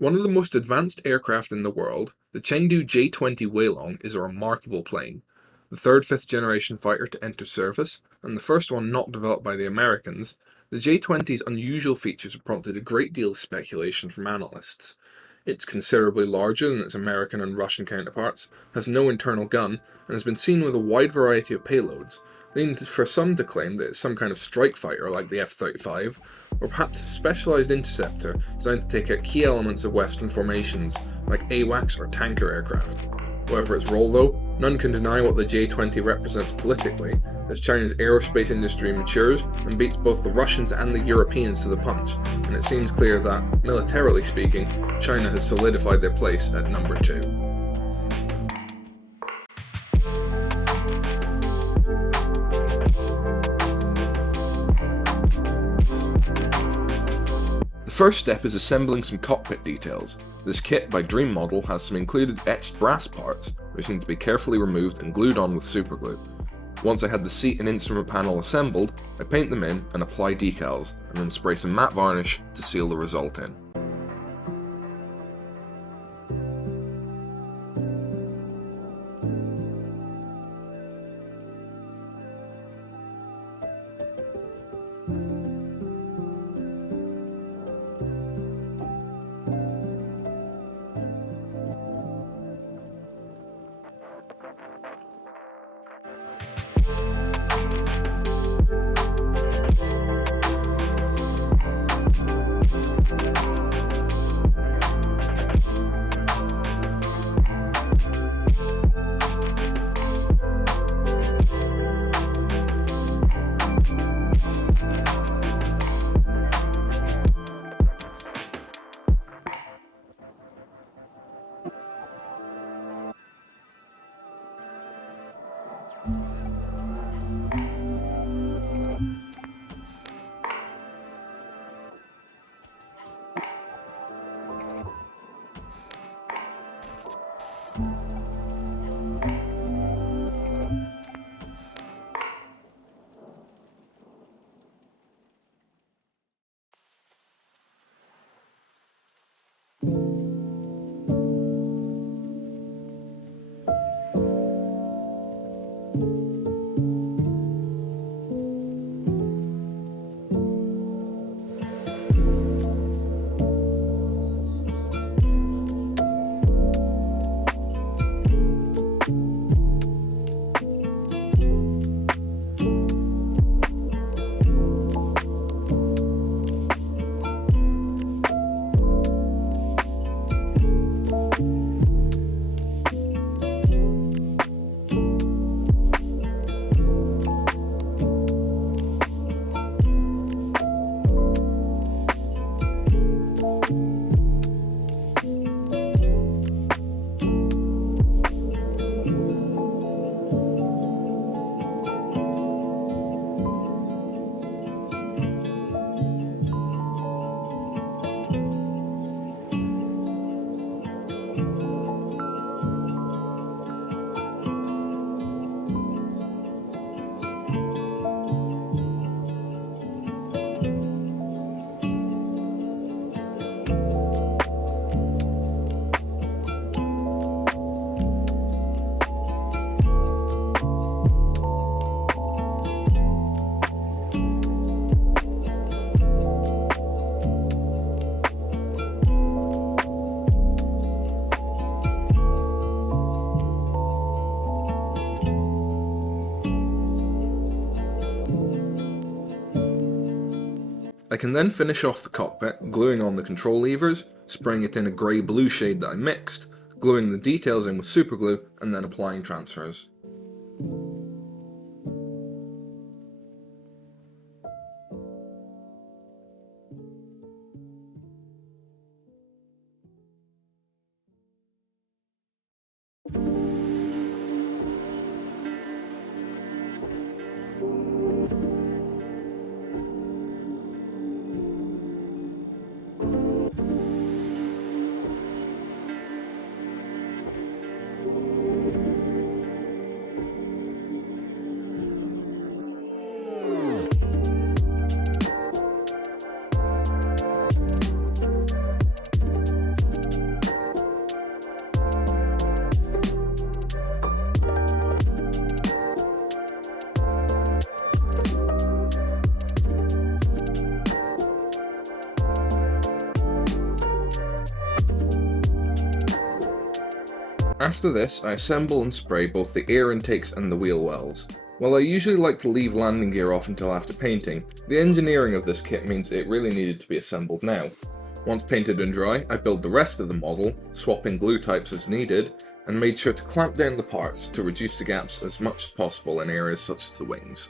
One of the most advanced aircraft in the world, the Chengdu J-20 Wēilóng is a remarkable plane. The third fifth-generation fighter to enter service, and the first one not developed by the Americans, the J-20's unusual features have prompted a great deal of speculation from analysts. It's considerably larger than its American and Russian counterparts, has no internal gun, and has been seen with a wide variety of payloads, leading for some to claim that it's some kind of strike fighter like the F-35, or perhaps a specialised interceptor designed to take out key elements of Western formations, like AWACS or tanker aircraft. Whatever its role though, none can deny what the J-20 represents politically, as China's aerospace industry matures and beats both the Russians and the Europeans to the punch, and it seems clear that, militarily speaking, China has solidified their place at number 2. The first step is assembling some cockpit details. This kit by DreamModel has some included etched brass parts, which need to be carefully removed and glued on with superglue. Once I had the seat and instrument panel assembled, I paint them in and apply decals, and then spray some matte varnish to seal the result in. I can then finish off the cockpit, gluing on the control levers, spraying it in a grey-blue shade that I mixed, gluing the details in with superglue, and then applying transfers. After this, I assemble and spray both the air intakes and the wheel wells. While I usually like to leave landing gear off until after painting, the engineering of this kit means it really needed to be assembled now. Once painted and dry, I built the rest of the model, swapping glue types as needed, and made sure to clamp down the parts to reduce the gaps as much as possible in areas such as the wings.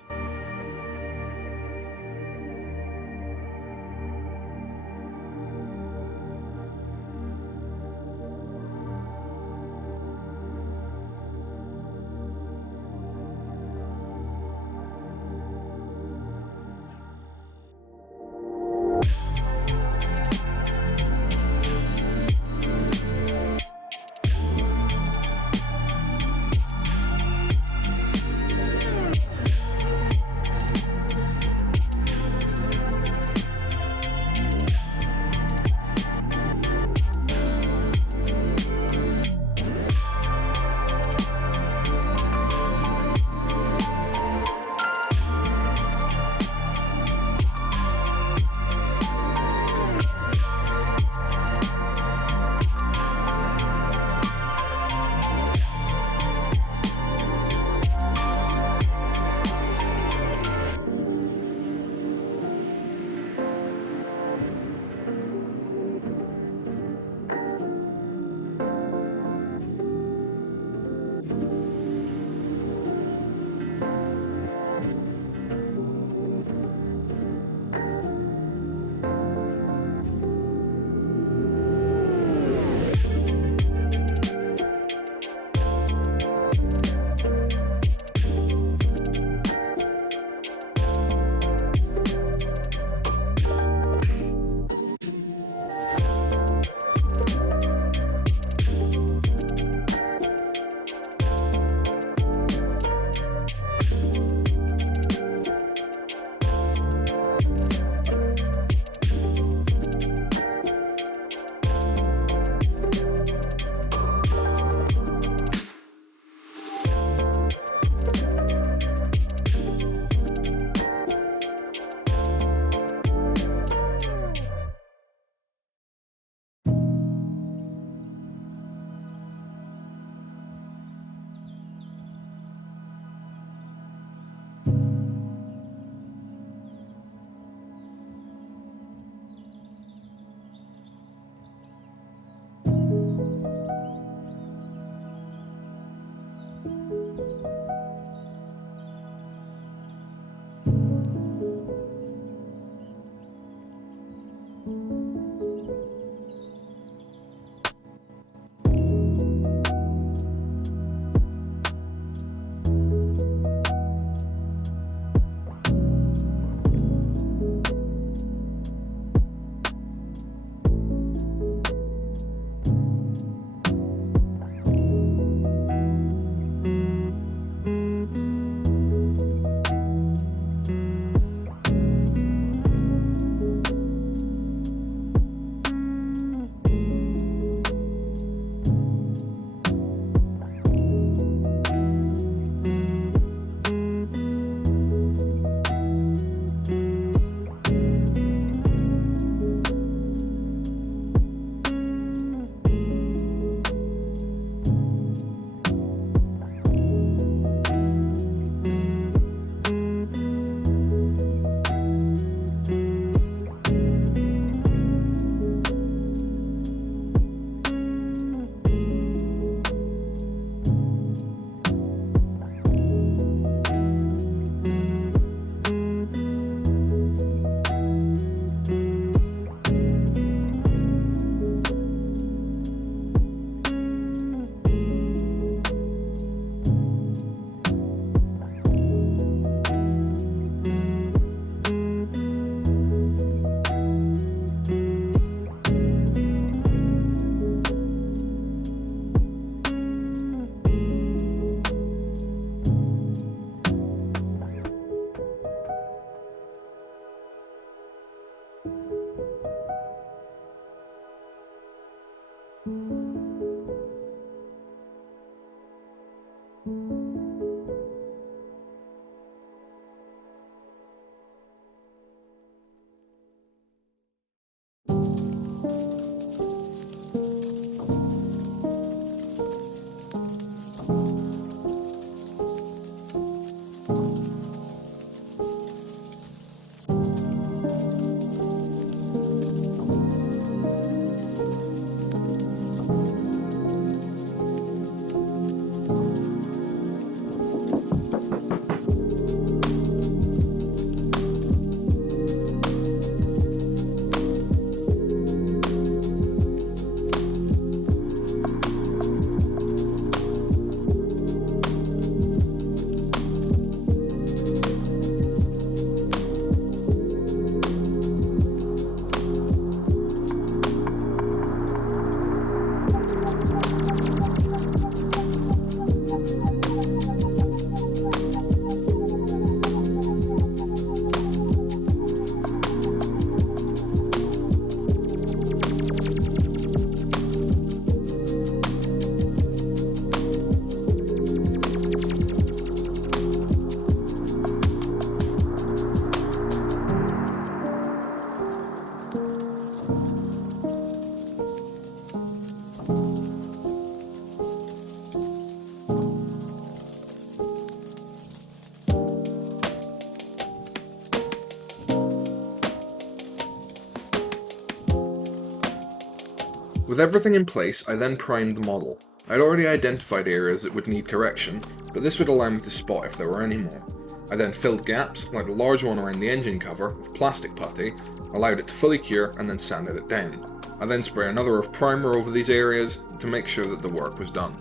With everything in place, I then primed the model. I'd already identified areas that would need correction, but this would allow me to spot if there were any more. I then filled gaps, like the large one around the engine cover, with plastic putty, allowed it to fully cure, and then sanded it down. I then spray another of primer over these areas to make sure that the work was done.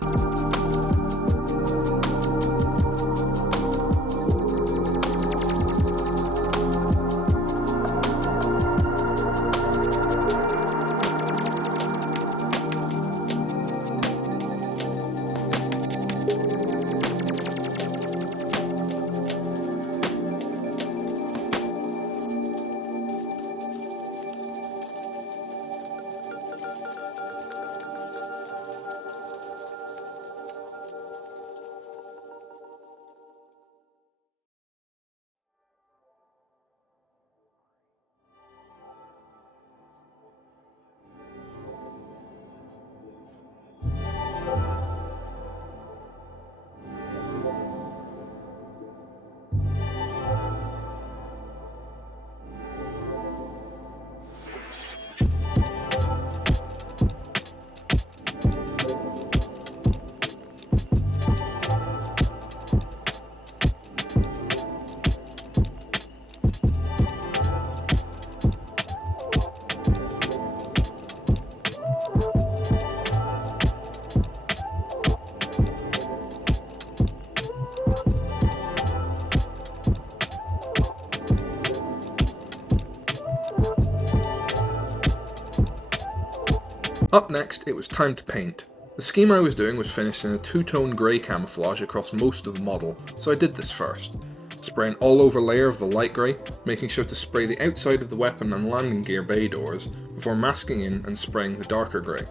Up next, it was time to paint. The scheme I was doing was finished in a two-tone grey camouflage across most of the model, so I did this first. Spray an all-over layer of the light grey, making sure to spray the outside of the weapon and landing gear bay doors, before masking in and spraying the darker grey.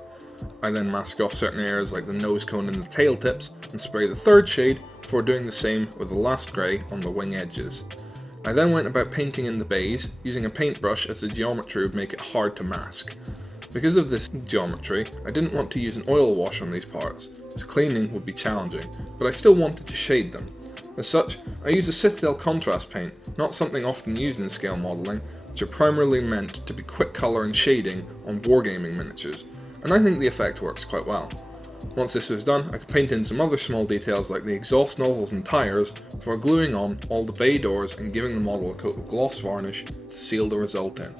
I then mask off certain areas like the nose cone and the tail tips, and spray the third shade before doing the same with the last grey on the wing edges. I then went about painting in the bays, using a paintbrush as the geometry would make it hard to mask. Because of this geometry, I didn't want to use an oil wash on these parts, as cleaning would be challenging, but I still wanted to shade them. As such, I used a Citadel contrast paint, not something often used in scale modelling, which are primarily meant to be quick colour and shading on wargaming miniatures, and I think the effect works quite well. Once this was done, I could paint in some other small details like the exhaust nozzles and tyres before gluing on all the bay doors and giving the model a coat of gloss varnish to seal the result in.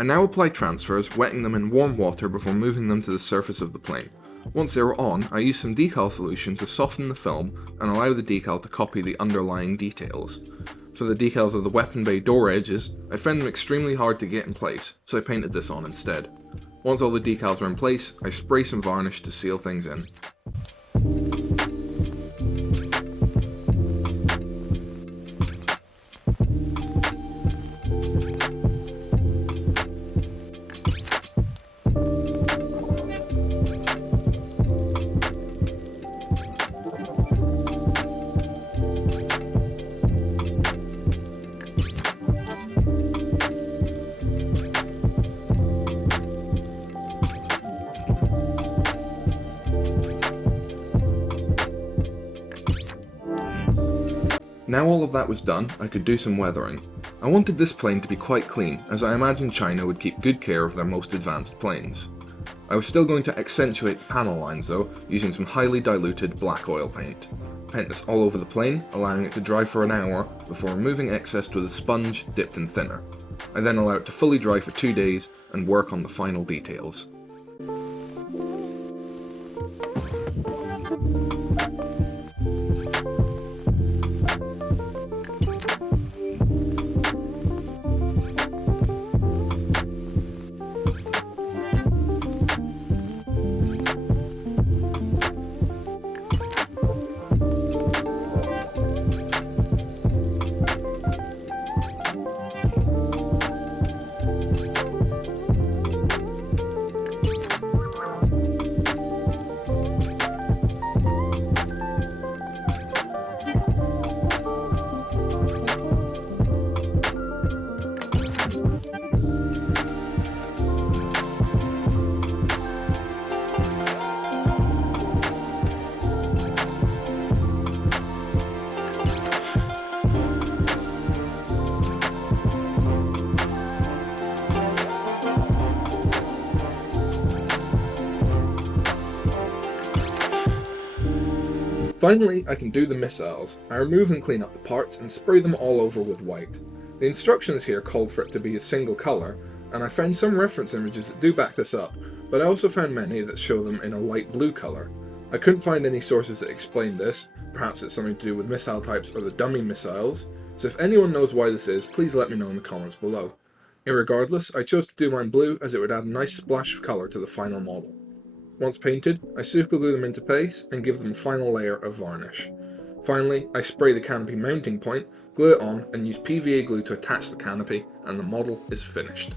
I now apply transfers, wetting them in warm water before moving them to the surface of the plane. Once they were on, I used some decal solution to soften the film and allow the decal to copy the underlying details. For the decals of the weapon bay door edges, I found them extremely hard to get in place, so I painted this on instead. Once all the decals are in place, I spray some varnish to seal things in. Now all of that was done, I could do some weathering. I wanted this plane to be quite clean, as I imagined China would keep good care of their most advanced planes. I was still going to accentuate the panel lines though, using some highly diluted black oil paint. Paint this all over the plane, allowing it to dry for an hour before removing excess with a sponge dipped in thinner. I then allow it to fully dry for 2 days and work on the final details. Finally, I can do the missiles. I remove and clean up the parts and spray them all over with white. The instructions here called for it to be a single colour, and I found some reference images that do back this up, but I also found many that show them in a light blue colour. I couldn't find any sources that explained this, perhaps it's something to do with missile types or the dummy missiles, so if anyone knows why this is, please let me know in the comments below. Irregardless, I chose to do mine blue as it would add a nice splash of colour to the final model. Once painted, I superglue them into place and give them a final layer of varnish. Finally, I spray the canopy mounting point, glue it on and use PVA glue to attach the canopy, and the model is finished.